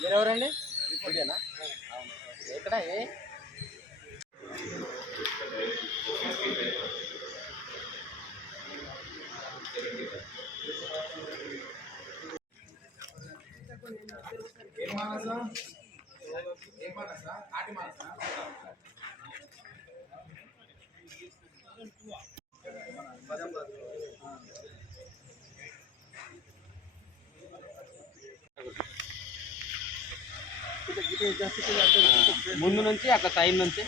మీరెవరండి? ఇప్పుడేనా ఎక్కడ మానస మానస కాటి మానస ముందు నుంచి. అక్కడ టైం నుంచి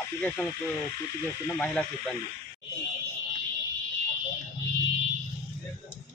అప్లికేషన్ పూర్తి చేస్తున్న మహిళా సిబ్బంది.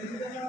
Gracias.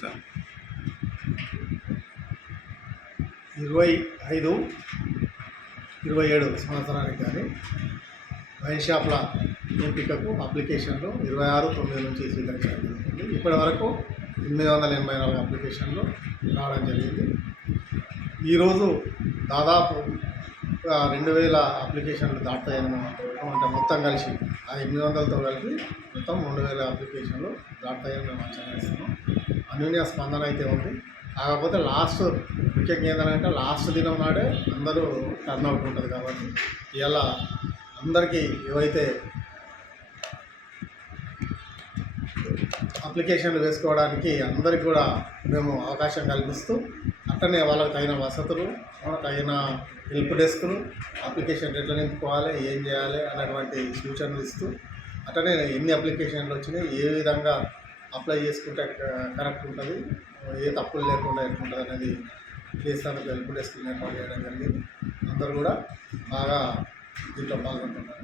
సార్. ఇరవై ఐదు ఇరవై ఏడు సంవత్సరానికి కానీ వైన్ షాప్ల ఎంపికకు అప్లికేషన్లు ఇరవై ఆరు తొమ్మిది నుంచి స్వీకరించడం జరిగింది ఇప్పటి వరకు ఎనిమిది వందల ఎనభై నాలుగు అప్లికేషన్లు రావడం జరిగింది. ఈరోజు దాదాపు రెండు వేల అప్లికేషన్లు దాటుతాయని మేము అంటే మొత్తం కలిసి ఆ ఎనిమిది వందలతో కలిపి మొత్తం రెండు వేల అప్లికేషన్లు దాటుతాయని మేము అంచనా వేస్తున్నాం అనూన్య స్పందన అయితే ఉంది. కాకపోతే లాస్ట్ ముఖ్యంగా ఏంటంటే లాస్ట్ దినం నాడే అందరూ టర్న్ అవుట్ ఉంటుంది కాబట్టి ఇలా అందరికీ ఏవైతే అప్లికేషన్లు వేసుకోవడానికి అందరికి కూడా మేము అవకాశం కల్పిస్తూ అట్టనే వాళ్ళకి తగిన వసతులు తగిన హెల్ప్ డెస్క్లు అప్లికేషన్ ఎట్లా నింపుకోవాలి ఏం చేయాలి అన్నటువంటి సూచనలు ఇస్తూ అట్టనే ఎన్ని అప్లికేషన్లు వచ్చినాయి ఏ విధంగా అప్లై చేసుకుంటే కరెక్ట్ ఉంటుంది. ఏ తప్పులు లేకుండా ఎట్లుంటుంది అనేది కేసీఆర్కి హెల్ప్ డెస్క్ ఏర్పాటు చేయడం జరిగింది. అందరూ కూడా బాగా దీంట్లో పాల్గొంటున్నారు.